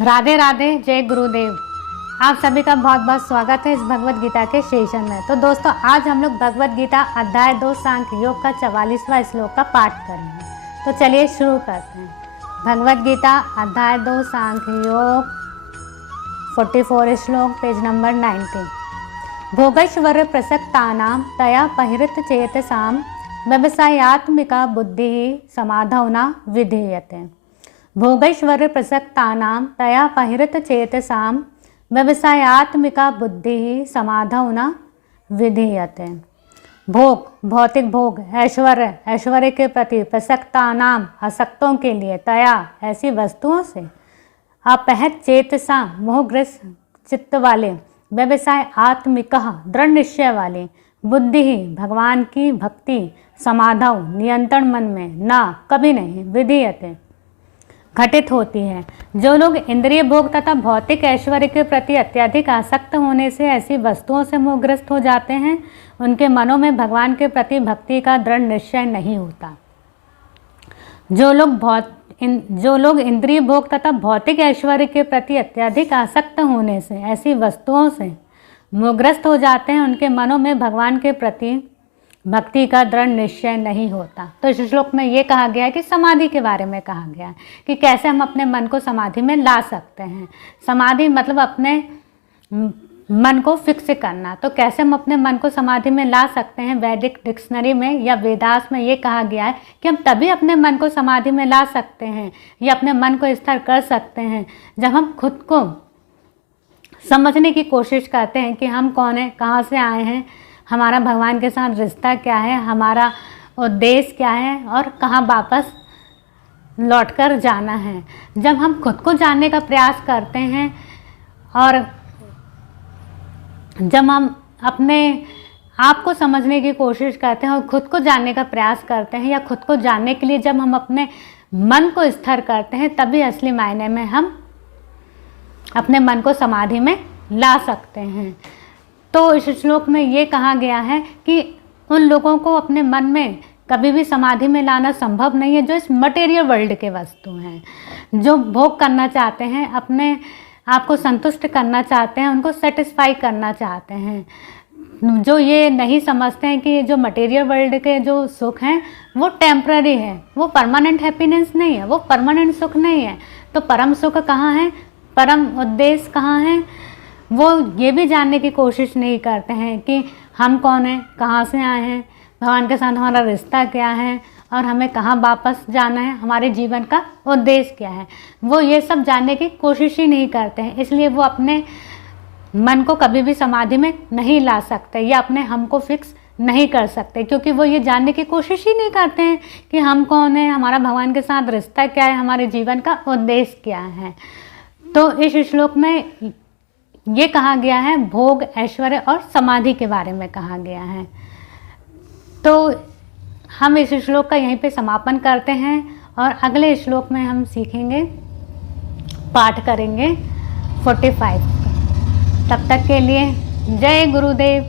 राधे राधे, जय गुरुदेव। आप सभी का बहुत बहुत स्वागत है इस भगवत गीता के सेशन में। तो दोस्तों, आज हम लोग भगवत गीता अध्याय 2 सांख्य योग का 44वां श्लोक का पाठ करेंगे। तो चलिए शुरू करते हैं। भगवत गीता अध्याय 2 सांख्य योग 44 श्लोक, पेज नंबर 19। भोगैश्वर्य प्रसक्तानां तया परिहृत चेतसां व्यवसायात्मिका बुद्धिः समाधौ न विधीयते। भोगैश्वर्य प्रसक्तानां तया परिहृत चेतसां व्यवसायात्मिका बुद्धिः समाधौ न विधीयते। भोग, भौतिक भोग, ऐश्वर्य, ऐश्वर्य के प्रति, प्रसक्तानां, आसक्तों के लिए, तया, ऐसी वस्तुओं से, अपहत चेतसा, मोहग्रस्त चित्त वाले, व्यवसाय आत्मिकः, दृढ़ निश्चय वाले, बुद्धि, भगवान की भक्ति, समाधौ, नियंत्रण मन में, न, कभी नहीं, विधीयते, घटित होती है। जो लोग इंद्रिय भोग तथा भौतिक ऐश्वर्य के प्रति अत्यधिक आसक्त होने से ऐसी वस्तुओं से मोहग्रस्त हो जाते हैं, उनके मनों में भगवान के प्रति भक्ति का दृढ़ निश्चय नहीं होता। जो लोग इंद्रिय भोग तथा भौतिक ऐश्वर्य के प्रति अत्यधिक आसक्त होने से ऐसी वस्तुओं से मोहग्रस्त हो जाते हैं, उनके मनों में भगवान के प्रति भक्ति का दृढ़ निश्चय नहीं होता। तो इस श्लोक में ये कहा गया है कि समाधि के बारे में कहा गया है कि कैसे हम अपने मन को समाधि में ला सकते हैं। समाधि मतलब अपने मन को फिक्स करना। तो कैसे हम अपने मन को समाधि में ला सकते हैं? वैदिक डिक्शनरी में या वेदास में ये कहा गया है कि हम तभी अपने मन को समाधि में ला सकते हैं या अपने मन को स्थिर कर सकते हैं जब हम खुद को समझने की कोशिश करते हैं कि हम कौन हैं, कहाँ से आए हैं, हमारा भगवान के साथ रिश्ता क्या है, हमारा उद्देश्य क्या है और कहाँ वापस लौटकर जाना है। जब हम खुद को जानने का प्रयास करते हैं और जब हम अपने आप को समझने की कोशिश करते हैं और खुद को जानने का प्रयास करते हैं या खुद को जानने के लिए जब हम अपने मन को स्थिर करते हैं, तभी असली मायने में हम अपने मन को समाधि में ला सकते हैं। तो इस श्लोक में ये कहा गया है कि उन लोगों को अपने मन में कभी भी समाधि में लाना संभव नहीं है जो इस मटेरियल वर्ल्ड के वस्तु हैं, जो भोग करना चाहते हैं, अपने आप को संतुष्ट करना चाहते हैं, उनको सेटिस्फाई करना चाहते हैं, जो ये नहीं समझते हैं कि जो मटेरियल वर्ल्ड के जो सुख हैं वो टेम्पररी है, वो परमानेंट हैप्पीनेस नहीं है, वो परमानेंट सुख नहीं है। तो परम सुख कहाँ है, परम उद्देश्य कहाँ है, वो ये भी जानने की कोशिश नहीं करते हैं कि हम कौन हैं, कहाँ से आए हैं, भगवान के साथ हमारा रिश्ता क्या है और हमें कहाँ वापस जाना है, हमारे जीवन का उद्देश्य क्या है। वो ये सब जानने की कोशिश ही नहीं करते हैं। इसलिए वो अपने मन को कभी भी समाधि में नहीं ला सकते या अपने हम को फिक्स नहीं कर सकते, क्योंकि वो ये जानने की कोशिश ही नहीं करते हैं कि हम कौन हैं, हमारा भगवान के साथ रिश्ता क्या है, हमारे जीवन का उद्देश्य क्या है। तो इस श्लोक में ये कहा गया है भोग, ऐश्वर्य और समाधि के बारे में कहा गया है। तो हम इस श्लोक का यहीं पे समापन करते हैं और अगले श्लोक में हम सीखेंगे, पाठ करेंगे 45। तब तक के लिए जय गुरुदेव।